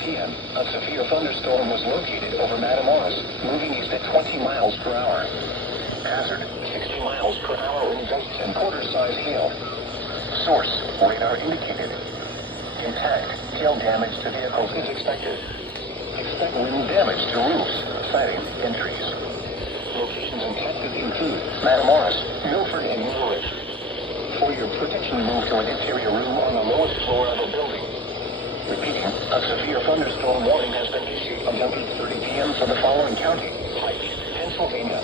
p.m., a severe thunderstorm was located over Matamoros, moving east at 20 miles per hour. Hazard, 60 miles per hour in gusts and quarter-size hail. Source, radar indicated. Intact, hail damage to vehicles is expected. Expect wind damage to roofs, siding, and trees. Locations impacted include Matamoros, Milford, and Woolwich. For your protection, move to an interior room on the lowest floor of a building. Repeating, a severe thunderstorm warning has been issued until 8:30 p.m. for the following counties: Pike, Pennsylvania,